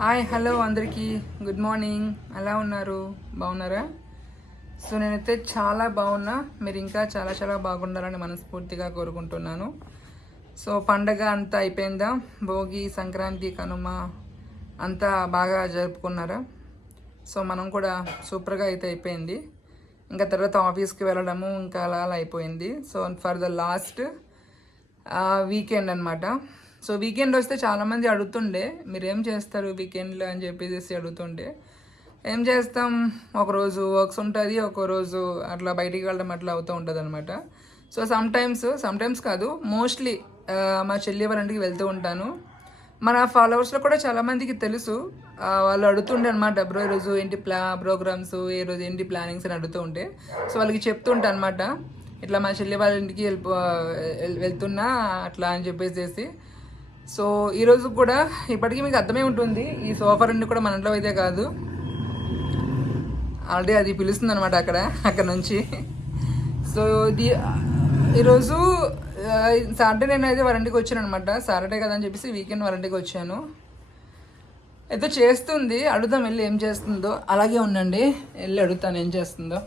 Hi hello అందరికీ good morning. ఎలా ఉన్నారు? బాగున్నారా? సో నేనైతే చాలా బాగున్నా. మీరు ఇంకా చాలా చాలా బాగుండాలని మనస్ఫూర్తిగా కోరుకుంటున్నాను. సో పండగ అంతా అయిపోయిందా? భోగి, సంక్రాంతి, కనుమ అంతా బాగా జరుపుకున్నారా? సో మనం కూడా సూపర్గా అయితే అయిపోయింది. ఇంకా తర్వాత ఆఫీస్కి వెళ్ళడము ఇంకా అలా అలా అయిపోయింది. So for the last weekend అనమాట. సో వీకెండ్ వస్తే చాలామంది అడుగుతుండే మీరు ఏం చేస్తారు వీకెండ్లో అని చెప్పేసి అడుగుతుండే. ఏం చేస్తాం, ఒకరోజు వర్క్స్ ఉంటుంది, ఒకరోజు అట్లా బయటికి వెళ్ళడం అట్లా అవుతూ ఉంటుంది అనమాట. సో సమ్టైమ్స్ కాదు, మోస్ట్లీ మా చెల్లి వాళ్ళ ఇంటికి వెళ్తూ ఉంటాను. మన ఫాలోవర్స్లో కూడా చాలామందికి తెలుసు. వాళ్ళు అడుగుతుండే అనమాట, బ్రో ఈరోజు ఏంటి ప్రోగ్రామ్స్, ఈ రోజు ఏంటి ప్లానింగ్స్ అని అడుగుతూ ఉంటే సో వాళ్ళకి చెప్తుంటా అనమాట, ఇట్లా మా చెల్లి వాళ్ళ ఇంటికి వెళ్తున్నా అట్లా అని చెప్పేసి. సో ఈరోజు కూడా ఇప్పటికీ మీకు అర్థమే ఉంటుంది, ఈ సోఫా రెండు కూడా మన ఇంట్లో అయితే కాదు, ఆల్రెడీ అది పిలుస్తుంది అనమాట అక్కడ నుంచి. సో ఈరోజు సాటర్డే నేను అయితే వారంటీకి వచ్చాను అనమాట. సాటర్డే కదా అని చెప్పేసి వీకెండ్ వారంటీకి వచ్చాను. ఏదో చేస్తుంది, అడుగుదాం వెళ్ళి ఏం చేస్తుందో. అలాగే ఉండండి, వెళ్ళి అడుగుతాను ఏం చేస్తుందో.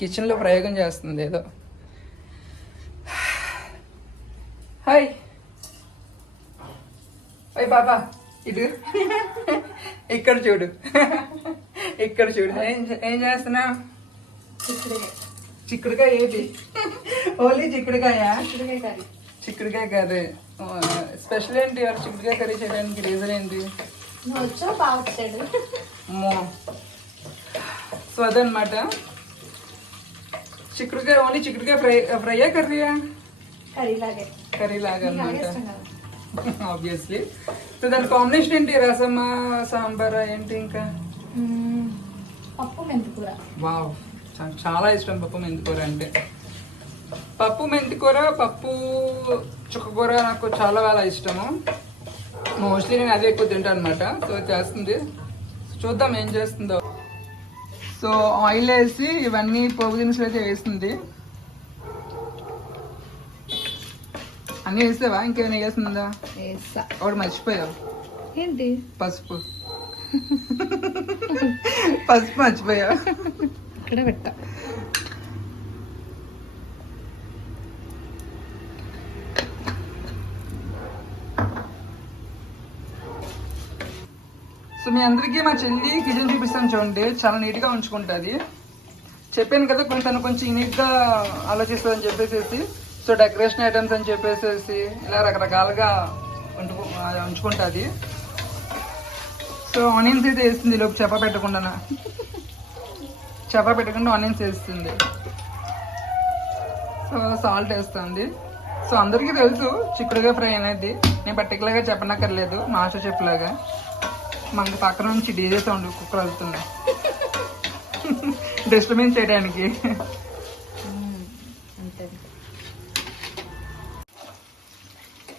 కిచెన్లో ప్రయోగం చేస్తుంది ఏదో. హాయ్ అయ్యి పాపా, ఇటు ఇక్కడ చూడు, ఇక్కడ చూడు. ఏం చేస్తున్నావు? చిక్కుడుకాయ ఏంటి? ఓన్లీ చిక్కుడుకాయ? చిక్కుడుకాయ కర్రీ. స్పెషల్ ఏంటి ఎవరు చిక్కుడుకాయ కర్రీ చేయడానికి? రీజన్ ఏంటి? సో అదనమాట. చిక్కుడుకాయ ఓన్లీ చిక్కుడుకాయ ఫ్రైయా కర్రీయా? కర్రీలాగా అనమాట ఆబ్వియస్లీ. సో దాని కాంబినేషన్ ఏంటి? రసమా, సాంబారా ఏంటి? ఇంకా పప్పు మెంతికూర. వావ్, చాలా ఇష్టం పప్పు మెంతికూర అంటే. పప్పు మెంతికూర, పప్పు చుక్కకూర నాకు చాలా చాలా ఇష్టము. మోస్ట్లీ నేను అదే ఎక్కువ తింటాను అనమాట. సో చేస్తుంది, చూద్దాం ఏం చేస్తుందో. సో ఆయిల్ వేసి ఇవన్నీ పోపు దినుసులు అయితే వేస్తుంది. అన్నీ వేస్తావా? ఇంకేమైనా వేస్తుందా? ఒకటి మర్చిపోయావు ఏంటి? పసుపు. పసుపు మర్చిపోయావు. ఇక్కడ పెట్టా. సో మీ అందరికీ మా చెల్లి కిచెన్ చూపిస్తాను చూడండి, చాలా నీట్గా ఉంచుకుంటుంది. చెప్పాను కదా కొంచెం నీట్గా ఆలోచిస్తుందని చెప్పేసి. సో డెకరేషన్ ఐటమ్స్ అని చెప్పేసి ఇలా రకరకాలుగా ఉంచుకుంటుంది. సో ఆనియన్స్ అయితే వేస్తుంది లోపు చెప్ప పెట్టకుండా ఆనియన్స్ వేస్తుంది. సో సాల్ట్ వేస్తుంది. సో అందరికీ తెలుసు చిక్కుడుగా ఫ్రై అనేది, నేను పర్టికులర్గా చెప్పనక్కర్లేదు. మాస్టర్ చెఫ్ లాగా మనకి పక్కన నుంచి డీజే సౌండ్ కుక్కర్ వెళ్తుంది డిస్టర్బెన్స్ చేయడానికి.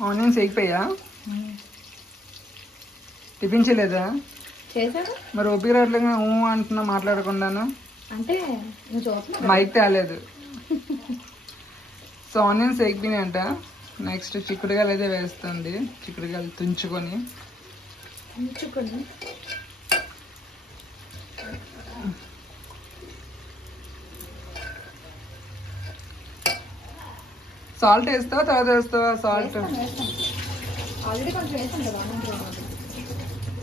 ఆనియన్స్ వేగిపోయా? టిఫిన్ చేయలేదా? చేశాను. మరి ఓపిక రావట్లేగా అంటున్నా మాట్లాడకుండాను. అంటే మైక్ తేలేదు. సో ఆనియన్స్ వేగిపోయినాయంట. నెక్స్ట్ చిక్కుడుగాయలు అయితే వేస్తుంది. చిక్కుడుగాయలు తుంచుకొని సాల్ట్ వేస్తావా తర్వాత వేస్తావా? సాల్ట్.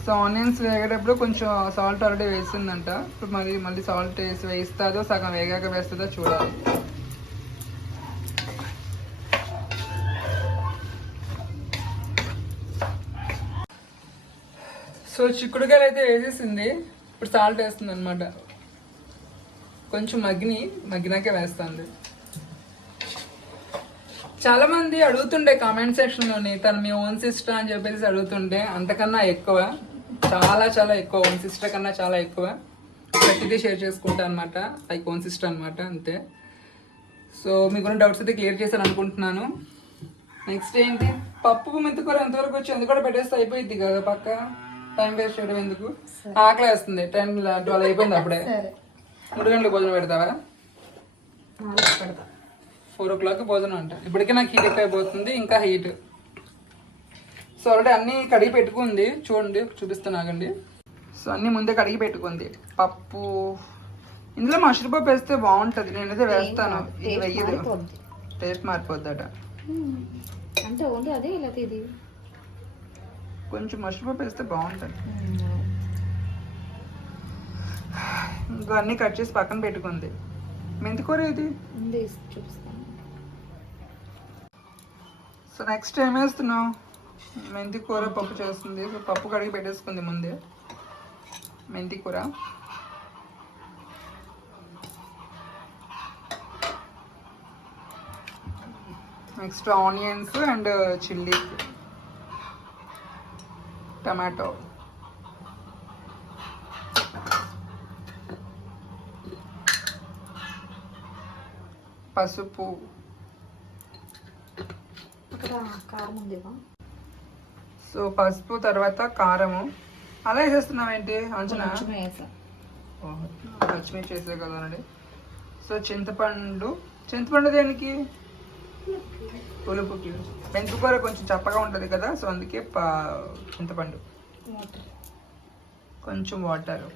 సో ఆనియన్స్ వేగేటప్పుడు కొంచెం సాల్ట్ ఆల్రెడీ వేసిందంట. ఇప్పుడు మళ్ళీ సాల్ట్ వేస్తుందో సగం వేగాక వేస్తుందో చూడాలి. సో చిక్కుడుకాయలు అయితే వేసేసింది. ఇప్పుడు సాల్ట్ వేస్తుంది అనమాట. కొంచెం మగ్గినాకే వేస్తుంది. చాలా మంది అడుగుతుండే కామెంట్ సెక్షన్లోని, తను మీ ఓన్ సిస్టర్ అని చెప్పేసి అడుగుతుండే. అంతకన్నా ఎక్కువ, చాలా చాలా ఎక్కువ, ఓన్ సిస్టర్ కన్నా చాలా ఎక్కువ. ప్రతిదీ షేర్ చేసుకుంటా అనమాట, లైక్ ఓన్ సిస్టర్ అనమాట, అంతే. సో మీకు డౌట్స్ అయితే క్లియర్ చేశాను అనుకుంటున్నాను. నెక్స్ట్ ఏంటి? పప్పు మెంతికూర ఎంతవరకు వచ్చి అది కూడా పెట్టేస్తే అయిపోయింది కదా, పక్క టైం వేస్ట్ చేయడం ఎందుకు? ఆకలి వేస్తుంది. 10-12 అయిపోయింది అప్పుడే. 3 గంటలకు భోజనం పెడతావా? 4 o'clock భోజనం అంట. ఇప్పటికే నాకు హీట్ ఎక్కువైపోతుంది, ఇంకా హీట్. సో ఆల్రెడీ అన్నీ కడిగి పెట్టుకుంది, చూడండి చూపిస్తాను ఆగండి. సో అన్నీ ముందే కడిగి పెట్టుకుంది. పప్పు, ఇందులో మషూర్ పప్పు వేస్తే బాగుంటుంది, నేనైతే వేస్తాను. ఇది వెయ్యదు, టేస్ట్ మారిపోద్దట. అంటే ఓన్లీ అదే ఇలా ఇది కొంచెం మషూర్ పప్పు వేస్తే బాగుంటుంది. ఇంకా అన్నీ కట్ చేసి పక్కన పెట్టుకుంది. మెంతికూర ఇది చూపిస్తాను. సో నెక్స్ట్ ఏం వేస్తున్నావు? మెంతి కూర పప్పు చేస్తుంది. సో పప్పు కడిగి పెట్టేసుకుంది ముందే. మెంతి కూర, next onions and chillies, tomato, పసుపు, కారం ఉందేమో. సో పసుపు తర్వాత కారము. అలా వేసేస్తున్నావేంటి అంచనా? పచ్చిమిర్చి వేసే కదండి. సో చింతపండు, చింతపండు దేనికి? పులుపుకి. మెంతికూర కొంచెం చప్పగా ఉంటుంది కదా, సో అందుకే చింతపండు, కొంచెం వాటర్,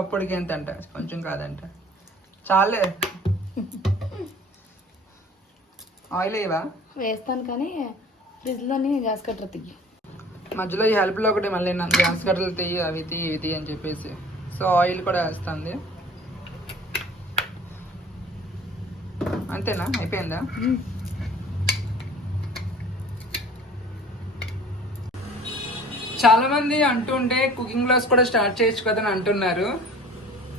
అప్పటికి ఎంత అంట? కొంచెం కాదంట, చాలే. ఆయిల్ వేయవా? వేస్తాను కానీ ఫ్రిడ్జ్లోని గ్యాస్ కట్టర్ తీయి. మధ్యలో ఈ హెల్ప్లో ఒకటి మళ్ళీ నాకు గ్యాస్ కట్టలు తీయి, అవి తీయి, ఇది అని చెప్పేసి. సో ఆయిల్ కూడా వేస్తుంది. అంతేనా? అయిపోయిందా? చాలా మంది అంటుంటే కుకింగ్ క్లాస్ కూడా స్టార్ట్ చేయొచ్చు కదా అని అంటున్నారు.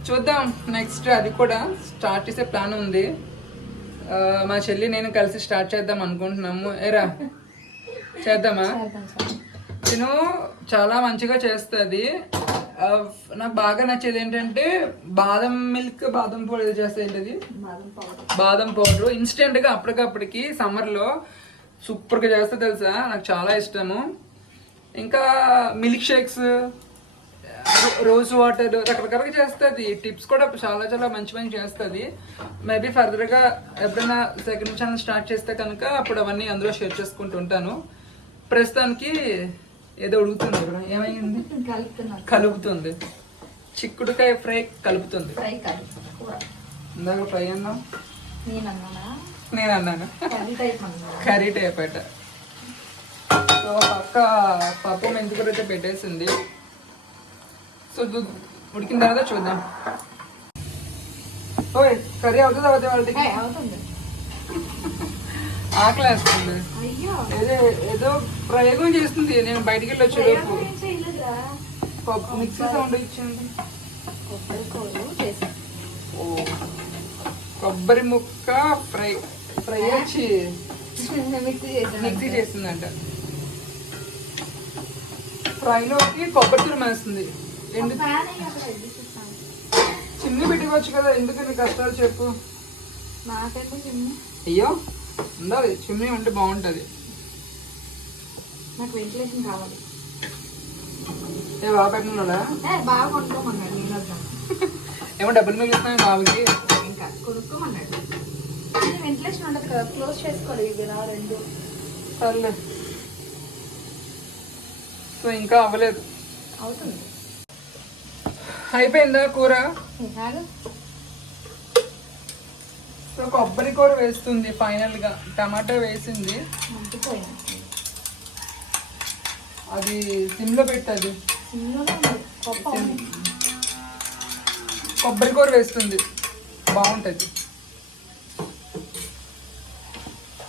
చూద్దాం, నెక్స్ట్ అది కూడా స్టార్ట్ చేసే ప్లాన్ ఉంది. మా చెల్లి నేను కలిసి స్టార్ట్ చేద్దాం అనుకుంటున్నాము. ఏరా చేద్దామా? నేను చాలా మంచిగా చేస్తుంది. నాకు బాగా నచ్చేది ఏంటంటే బాదం మిల్క్, బాదం పౌడర్ ఏది చేస్తే ఏంటది, బాదం పౌడర్ ఇన్స్టెంట్గా అప్పటికప్పటికి సమ్మర్లో సూపర్గా చేస్తే తెలుసా, నాకు చాలా ఇష్టము. ఇంకా మిల్క్ షేక్స్, రోజ్ వాటర్, రకరకాలుగా చేస్తుంది. టిప్స్ కూడా చాలా చాలా మంచి మంచి చేస్తుంది. మేబీ ఫర్దర్గా ఎప్పుడైనా సెకండ్ ఛానల్ స్టార్ట్ చేస్తే కనుక అప్పుడు అవన్నీ అందులో షేర్ చేసుకుంటూ ఉంటాను. ప్రస్తుతానికి ఏదో ఉడుగుతుంది. ఏమైంది? కలుపుతుంది. చిక్కుడుకాయ ఫ్రై కలుపుతుంది. ఇందాక ఫ్రై అన్నా, నేను అన్నాను కర్రీ టైప్ అట. సో పక్క పప్పు మెంతికూర అయితే పెట్టేసింది. సో ఉడికిన తర్వాత చూద్దాం. ఓయ్ కర్రీ అవుతుంది వాళ్ళకి? ఆకలి వేస్తుంది. ఏదో ప్రయోగం చేస్తుంది. నేను బయటికి వెళ్ళి వచ్చేలోపు పప్పు మిక్సీ సౌండ్ ఇచ్చింది. కొబ్బరి ముక్క ఫ్రై వచ్చి మిక్సీ చేస్తుందంట. ఫ్రైలోకి కొబ్బరి తురుము వేస్తుంది. చిమ్ని పెట్టుకోవచ్చు కదా, ఎందుకు నీ కష్టాలు చెప్పు. అయ్యో ఉండాలి, చిమ్ని ఉంటే బాగుంటుంది. నాకు వెంటిలేషన్ కావాలి. ఏ బాగా పెట్టినాడా? బాగా కొనుక్కోమన్నాడు. ఏమో డబ్బులు మిగిలిస్తున్నాయి బాబుకి. ఇంకా కొనుక్కోమన్నాడు. వెంటిలేషన్ ఉండదు కదా, క్లోజ్ చేసుకోవాలి. ఇవి రెండు సర్లే. సో ఇంకా అవ్వలేదు. అవుతుంది. అయిపోయిందా కూర? సో కొబ్బరి కూర వేస్తుంది ఫైనల్ గా. టమాటా వేసింది, అది సిమ్ లో పెట్టదు. కొబ్బరి కూర వేస్తుంది, బాగుంటది.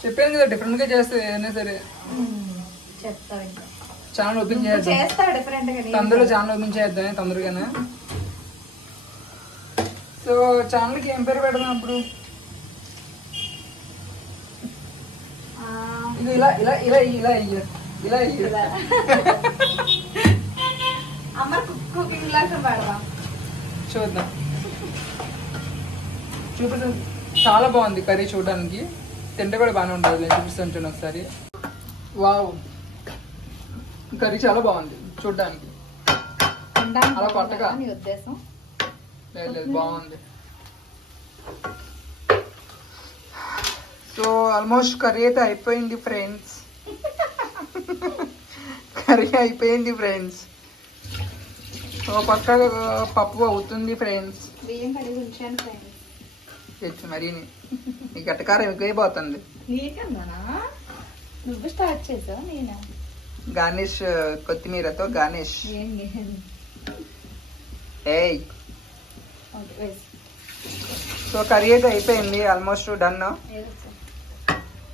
చెప్పాను కదా డిఫరెంట్ గా చేస్తే ఏదైనా సరే. ఛానల్ ఓపెన్ చేద్దాం, తొందరలో ఛానల్ ఓపెన్ చేద్దాం తొందరగానే. సో ఛానల్కి ఏం పేరు పెడదాం అప్పుడు? ఇది ఇలా ఇలా ఇలా ఇలా ఇలా ఇలా కుకింగ్ క్లాస్ పెడదాం. చూద్దాం. చూపిస్తాను. చాలా బాగుంది కర్రీ చూడడానికి, తింటే కూడా బాగానే ఉంటుంది. నేను చూపిస్తుంటాను ఒకసారి. వావ్, కర్రీ చాలా బాగుంది చూడడానికి. అలా కొత్తగా ఉద్దేశం లేదు, బాగుంది. సో ఆల్మోస్ట్ కర్రీ అయితే అయిపోయింది ఫ్రెండ్స్. కర్రీ అయిపోయింది ఫ్రెండ్స్. ఓ పక్క పప్పు అవుతుంది ఫ్రెండ్స్. బియ్యం కడిగి ఉంచాను ఫ్రెండ్స్. తెచ్చు మరీ ఈ గట్టకారం ఎక్కువైపోతుంది. నీకన్నా నువ్వు స్టార్ట్ చేసావు నేనా? గార్నిష్ కొత్తిమీరతో గార్నిష్. ఏంటి ఏయ్ సో కర్రీ అయితే అయిపోయింది, ఆల్మోస్ట్ డన్.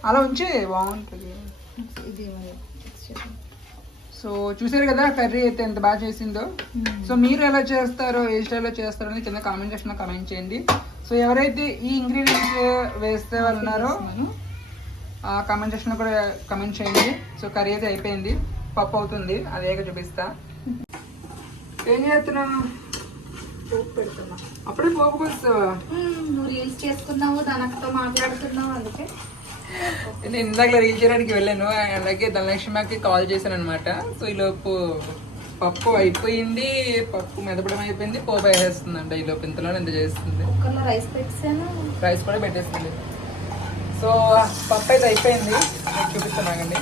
అలా ఉంచి బాగుంటుంది. ఇది మరి సో చూసారు కదా కర్రీ అయితే ఎంత బాగా చేసిందో. సో మీరు ఎలా చేస్తారో, ఏ స్టైల్లో చేస్తారో అని కింద కామెంట్ సెక్షన్లో కామెంట్ చేయండి. సో ఎవరైతే ఈ ఇంగ్రీడియంట్స్ వేస్తే వాళ్ళు ఉన్నారో కామెంట్ సెక్షన్లో కూడా కామెంట్ చేయండి. సో కర్రీ అయితే అయిపోయింది, పప్పు అవుతుంది, అదే చూపిస్తా. ఏం చేస్తున్నావు? పోపు పెడుతున్నా. అప్పుడే పోపు వస్తావా? నువ్వు రీల్స్ చేసుకున్నావు, దానితో మాట్లాడుతున్నావు, అందుకే నేను ఇందాక రీల్ చేయడానికి వెళ్ళాను, అలాగే ధనలక్ష్మికి కాల్ చేశాను అనమాట. సో ఈలోపు పప్పు అయిపోయింది, పప్పు మెదపడం అయిపోయింది, పోపు వేసేస్తుందంట. ఈలోపు ఇంతలో ఎంత చేస్తుంది. కుక్కర్లో రైస్ పెట్టాను, రైస్ కూడా పెట్టేస్తుంది. సో పప్పు అయితే అయిపోయింది, నేను చూపిస్తున్నానండి.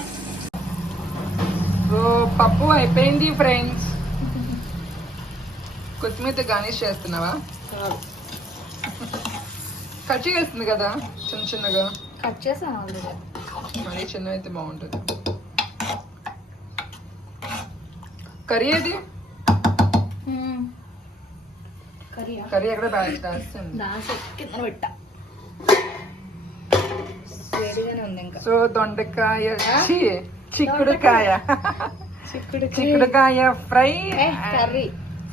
సో పప్పు అయిపోయింది ఫ్రెండ్స్. కొత్తిమీర గార్నిష్ చేస్తున్నావా? కట్ చేస్తుంది కదా చిన్న చిన్నగా. కట్ చేసాను ఆల్రెడీ. మరీ చిన్న అయితే బాగుంటుంది. కర్రీ అది కర్రీ ఎక్కడ దాస్తుంది. కింద పెట్టా, వేడిగానే ఉంది ఇంకా. సో దొండకాయ చిక్కుడుకాయ చిక్కుడుకాయ ఫ్రై కర్రీ,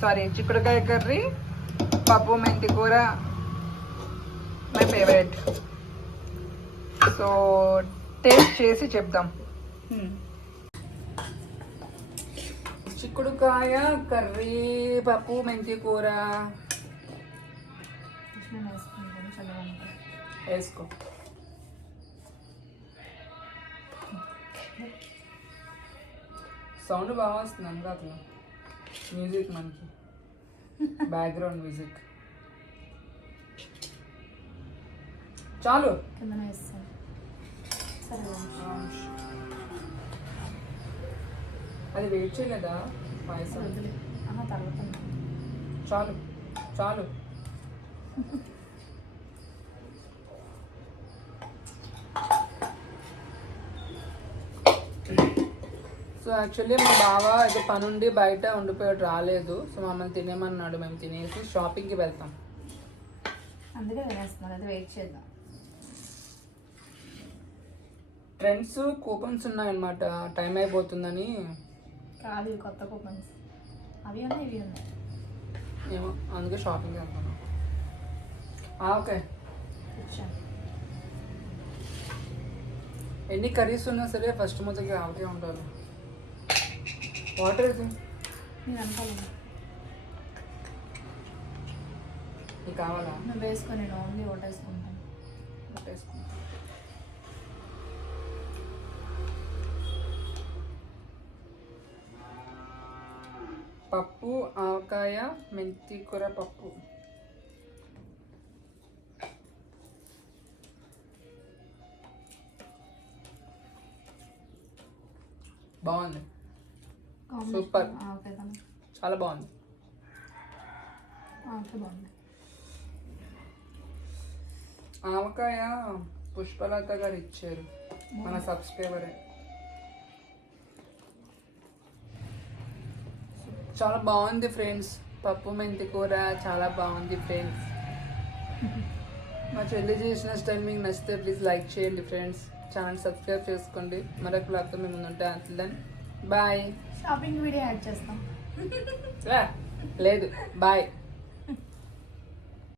సారీ చిక్కుడుకాయ కర్రీ, పప్పు మెంతి కూర మై ఫేవరెట్. సో టేస్ట్ చేసి చెప్దాం. చిక్కుడుకాయ కర్రీ, పప్పు మెంతి కూర వేసుకో. సౌండ్ బాగా వస్తుంది అందులో, అట్లా మ్యూజిక్ మనకి బ్యాక్గ్రౌండ్ మ్యూజిక్. చాలు అది వెయిట్ చేయలేదా పాయసం? చాలు చాలు. సో యాక్చువల్లీ మా బావ అయితే పనుండి బయట ఉండిపోయాడు, రాలేదు. సో మమ్మల్ని తినేమన్నాడు, మేము తినేసి షాపింగ్కి వెళ్తాం. అందుకే తినేస్తున్నాను, అది వెయిట్ చేద్దాం. ట్రెండ్స్ కూపన్స్ ఉన్నాయన్నమాట, టైం అయిపోతుందని. కాదు కొత్త కూపన్స్, అవి ఉన్నాయి ఇవి ఉన్నాయి ఏమో, అందుకే షాపింగ్కి వెళ్తున్నాం. ఓకే, ఎన్ని కర్రీస్ ఉన్నా సరే ఫస్ట్ మొదటికి ఆవకే ఉంటారు. వాటర్ ఇది నేను అనుకోలేదు, నీకు కావాలా? నువ్వు వేసుకో, నేను ఓన్లీ ఒకటి వేసుకుంటాను. వేసుకుంటా. పప్పు ఆవకాయ మెంతి కూర పప్పు. బాగుంది, సూపర్, చాలా బాగుంది. బాగుంది. ఆవకాయ పుష్పలత గారు ఇచ్చారు, మన సబ్స్క్రైబరే. చాలా బాగుంది ఫ్రెండ్స్, పప్పు మెంతి కూర చాలా బాగుంది ఫ్రెండ్స్. మా చెల్లి చేసిన స్టైల్ మీకు నచ్చితే ప్లీజ్ లైక్ చేయండి ఫ్రెండ్స్, ఛానల్ సబ్స్క్రైబ్ చేసుకోండి. మరొక బ్లాగ్తో మేము ముందు ఉంటాం. Until then bye. Shopping video add చేస్తాం. లేదు, బాయ్.